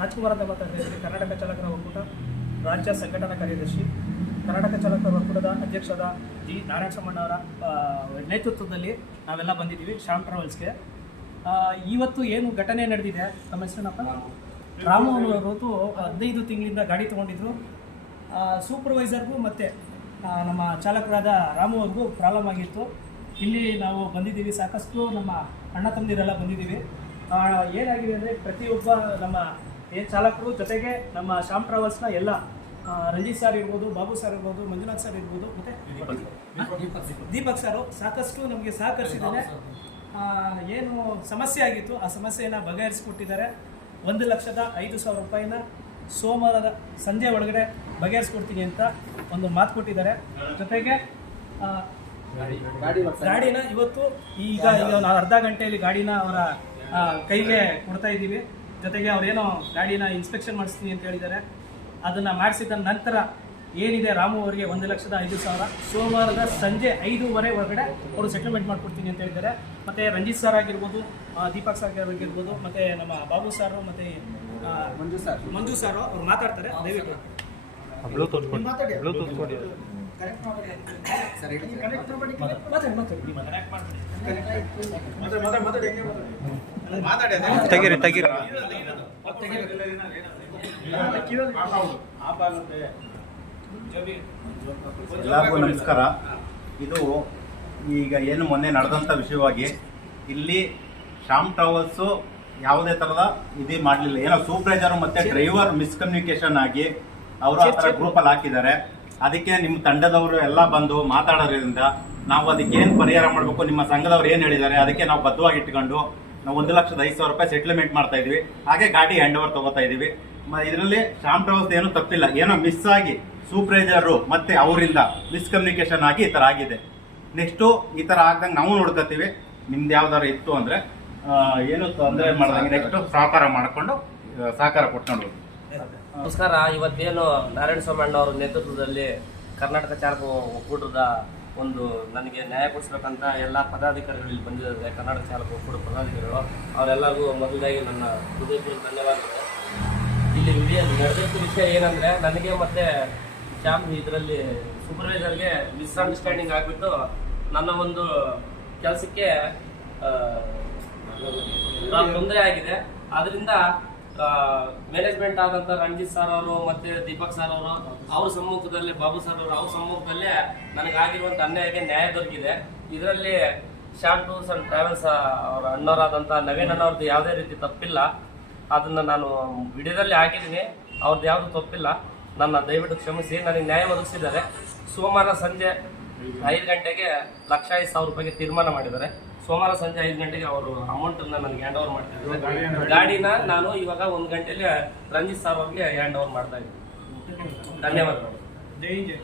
ರಾಜ್ಕುಮಾರ್ ಅಂತ ಮಾತಾಡ್ತಾ ಇದ್ದೀನಿ. ಕರ್ನಾಟಕ ಚಾಲಕರ ಒಕ್ಕೂಟ ರಾಜ್ಯ ಸಂಘಟನಾ ಕಾರ್ಯದರ್ಶಿ, ಕರ್ನಾಟಕ ಚಾಲಕರ ಒಕ್ಕೂಟದ ಅಧ್ಯಕ್ಷರಾದ ಜಿ ನಾರಾಯಣ ಸಮ್ಮಣ್ಣವರ ನೇತೃತ್ವದಲ್ಲಿ ನಾವೆಲ್ಲ ಬಂದಿದ್ದೀವಿ ಶ್ಯಾಮ್ ಟ್ರಾವೆಲ್ಸ್ಗೆ. ಇವತ್ತು ಏನು ಘಟನೆ ನಡೆದಿದೆ, ನಮ್ಮ ಹೆಸರೇನಪ್ಪ? ರಾಮು ಅವರು 15 ತಿಂಗಳಿಂದ ಗಾಡಿ ತೊಗೊಂಡಿದ್ರು. ಸೂಪರ್ವೈಸರ್ಗೂ ಮತ್ತು ನಮ್ಮ ಚಾಲಕರಾದ ರಾಮು ಅವ್ರಿಗೂ ಪ್ರಾಬ್ಲಮ್ ಆಗಿತ್ತು. ಇಲ್ಲಿ ನಾವು ಬಂದಿದ್ದೀವಿ, ಸಾಕಷ್ಟು ನಮ್ಮ ಅಣ್ಣ ತಮ್ಮದಿರೆಲ್ಲ ಬಂದಿದ್ದೀವಿ. ಏನಾಗಿದೆ ಅಂದರೆ ಪ್ರತಿಯೊಬ್ಬ ನಮ್ಮ ಏನು ಚಾಲಕರು ಜೊತೆಗೆ ನಮ್ಮ ಶ್ಯಾಮ್ ಟ್ರಾವೆಲ್ಸ್ನ ಎಲ್ಲ ರಂಜಿತ್ ಸರ್ ಇರ್ಬೋದು, ಬಾಬು ಸರ್ ಇರ್ಬೋದು, ಮಂಜುನಾಥ್ ಸರ್ ಇರ್ಬೋದು, ಮತ್ತು ದೀಪಕ್ ಸರು ಸಾಕಷ್ಟು ನಮಗೆ ಸಹಕರಿಸಿದ್ದಾರೆ. ಏನು ಸಮಸ್ಯೆ ಆಗಿತ್ತು ಆ ಸಮಸ್ಯೆಯನ್ನು ಬಗೆಹರಿಸ್ಕೊಟ್ಟಿದ್ದಾರೆ. 1,05,000 ರೂಪಾಯಿನ ಸೋಮವಾರದ ಸಂಜೆ ಒಳಗಡೆ ಬಗೆಹರಿಸ್ಕೊಡ್ತೀನಿ ಅಂತ ಒಂದು ಮಾತು ಕೊಟ್ಟಿದ್ದಾರೆ. ಜೊತೆಗೆ ಗಾಡಿನ ಇವತ್ತು ಈಗ ಒಂದು ಅರ್ಧ ಗಂಟೆಯಲ್ಲಿ ಗಾಡಿನ ಅವರ ಕೈಗೆ ಕೊಡ್ತಾ ಇದ್ದೀವಿ. ಜೊತೆಗೆ ಅವರೇನೋ ಗಾಡಿನ ಇನ್ಸ್ಪೆಕ್ಷನ್ ಮಾಡಿಸ್ತೀನಿ ಅಂತ ಹೇಳಿದ್ದಾರೆ. ಅದನ್ನು ಮಾಡಿಸಿದ ನಂತರ ಏನಿದೆ ರಾಮು ಅವರಿಗೆ 1,05,000 ಸೋಮವಾರದ ಸಂಜೆ 5:15 ಒಳಗಡೆ ಅವರು ಸೆಟಲ್ಮೆಂಟ್ ಮಾಡಿಕೊಡ್ತೀನಿ ಅಂತ ಹೇಳಿದ್ದಾರೆ. ಮತ್ತು ರಂಜಿತ್ ಸರ್ ಆಗಿರ್ಬೋದು, ದೀಪಕ್ ಸರ್ ಆಗಿರ್ಬೋದು, ಮತ್ತು ನಮ್ಮ ಬಾಬು ಸರ್ ಮತ್ತು ಮಂಜು ಸರ್ ಅವ್ರು ಮಾತಾಡ್ತಾರೆ. ದಯವಿಟ್ಟು ಎಲ್ಲರಿಗೂ ನಮಸ್ಕಾರ. ಇದು ಈಗ ಏನು ಮೊನ್ನೆ ನಡೆದಂಥ ವಿಷಯವಾಗಿ ಇಲ್ಲಿ ಶ್ಯಾಮ್ ಟ್ರಾವೆಲ್ಸು ಯಾವುದೇ ಥರದ ಇದೇ ಮಾಡಲಿಲ್ಲ. ಏನೋ ಸೂಪರ್ವೈಸರು ಮತ್ತು ಡ್ರೈವರ್ ಮಿಸ್ಕಮ್ಯುನಿಕೇಷನ್ ಆಗಿ ಅವರು ಆ ಥರ ಗ್ರೂಪಲ್ಲಿ ಹಾಕಿದ್ದಾರೆ. ಅದಕ್ಕೆ ನಿಮ್ಮ ತಂಡದವರು ಎಲ್ಲ ಬಂದು ಮಾತಾಡೋದ್ರಿಂದ ನಾವು ಅದಕ್ಕೆ ಏನು ಪರಿಹಾರ ಮಾಡಬೇಕು, ನಿಮ್ಮ ಸಂಘದವ್ರು ಏನು ಹೇಳಿದ್ದಾರೆ ಅದಕ್ಕೆ ನಾವು ಬದ್ಧವಾಗಿ ಇಟ್ಕೊಂಡು ನಾವು 1,05,000 ರೂಪಾಯಿ ಸೆಟ್ಲ್ಮೆಂಟ್ ಮಾಡ್ತಾ ಇದ್ವಿ. ಹಾಗೆ ಗಾಡಿ ಹ್ಯಾಂಡ್ ಓವರ್ ತಗೋತಾ ಇದೀವಿ. ಇದರಲ್ಲಿ ಶ್ಯಾಮ್ ಟ್ರಾವೆಲ್ಸ್ ಏನೂ ತಪ್ಪಿಲ್ಲ. ಏನೋ ಮಿಸ್ ಆಗಿ ಸೂಪರ್ವೈಸರು ಮತ್ತೆ ಅವರಿಂದ ಮಿಸ್ಕಮ್ಯುನಿಕೇಷನ್ ಆಗಿ ಈ ಥರ ಆಗಿದೆ. ನೆಕ್ಸ್ಟು ಈ ಥರ ಆಗ್ದಂಗೆ ನಾವು ನೋಡ್ಕೋತೀವಿ. ನಿಮ್ದು ಯಾವ್ದಾರು ಇತ್ತು ಅಂದರೆ ಏನು ತೊಂದರೆ ಮಾಡ್ದಂಗೆ ನೆಕ್ಸ್ಟು ಸಹಕಾರ ಮಾಡಿಕೊಂಡು ಸಹಕಾರ ಕೊಟ್ಕೊಂಡು ಹೋಗಿ. ನಮಸ್ಕಾರ. ಇವತ್ತೇನು ನಾರಾಯಣ ಸ್ವಾಮಣ್ಣ ಅವರ ನೇತೃತ್ವದಲ್ಲಿ ಕರ್ನಾಟಕ ಚಾಲಕ ಒಕ್ಕೂಟದ ಒಂದು ನನಗೆ ನ್ಯಾಯ ಕೊಡಿಸ್ಬೇಕಂತ ಎಲ್ಲ ಪದಾಧಿಕಾರಿಗಳು ಇಲ್ಲಿ ಬಂದಿದ್ದಾರೆ. ಕರ್ನಾಟಕ ಚಾಲಕ ಒಕ್ಕೂಟ ಪದಾಧಿಕಾರಿಗಳು ಅವರೆಲ್ಲರಿಗೂ ಮೊದಲಾಗಿ ನನ್ನ ಹೃದಯಪೂರ್ವಕ ಧನ್ಯವಾದಗಳು. ಇಲ್ಲಿ ನಡೆದಿದ್ದ ವಿಷಯ ಏನಂದರೆ, ನನಗೆ ಮತ್ತು ಶ್ಯಾಮ್ ಇದರಲ್ಲಿ ಸೂಪರ್ವೈಸರ್ಗೆ ಮಿಸ್ಅಂಡರ್ಸ್ಟ್ಯಾಂಡಿಂಗ್ ಆಗಿಬಿಟ್ಟು ನನ್ನ ಒಂದು ಕೆಲಸಕ್ಕೆ ತೊಂದರೆ ಆಗಿದೆ. ಆದ್ದರಿಂದ ಮ್ಯಾನೇಜ್ಮೆಂಟ್ ಆದಂಥ ರಂಜಿತ್ ಸರ್ ಅವರು ಮತ್ತು ದೀಪಕ್ ಸರ್ ಅವರು ಅವ್ರ ಸಮ್ಮುಖದಲ್ಲಿ, ಬಾಬು ಸರ್ ಅವರು ಅವ್ರ ಸಮ್ಮುಖದಲ್ಲೇ ನನಗಾಗಿರುವಂಥ ಅನ್ಯಾಯಕ್ಕೆ ನ್ಯಾಯ ದೊರಕಿದೆ. ಇದರಲ್ಲಿ ಶ್ಯಾಮ್ ಟೂರ್ಸ್ ಆ್ಯಂಡ್ ಟ್ರಾವೆಲ್ಸ್ ಅವರ ಅಣ್ಣವರಾದಂಥ ನವೀನ್ ಅಣ್ಣವ್ರದ್ದು ಯಾವುದೇ ರೀತಿ ತಪ್ಪಿಲ್ಲ. ಅದನ್ನು ನಾನು ವಿಡಿಯೋದಲ್ಲಿ ಹಾಕಿದ್ದೀನಿ. ಅವ್ರದ್ದು ಯಾವುದು ತಪ್ಪಿಲ್ಲ. ನನ್ನ ದಯವಿಟ್ಟು ಕ್ಷಮಿಸಿ. ನನಗೆ ನ್ಯಾಯ ಒದಗಿಸಿದ್ದಾರೆ. ಸೋಮವಾರ ಸಂಜೆ 5 ಗಂಟೆಗೆ 1,05,000 ರೂಪಾಯಿಗೆ ತೀರ್ಮಾನ ಮಾಡಿದ್ದಾರೆ. ಸೋಮವಾರ ಸಂಜೆ 5 ಗಂಟೆಗೆ ಅವರು ಅಮೌಂಟನ್ನು ನನಗೆ ಹ್ಯಾಂಡ್ ಓವರ್ ಮಾಡ್ತಿದ್ದಾರೆ. ಗಾಡಿನ ನಾನು ಇವಾಗ 1 ಗಂಟೆಯಲ್ಲಿ ರಂಜಿತ್ ಸರ್ ಅವ್ರಿಗೆ ಹ್ಯಾಂಡ್ ಓವರ್ ಮಾಡ್ತಾ ಇದ್ದೀನಿ. ಧನ್ಯವಾದಗಳು. ಜೈ ಜೈ.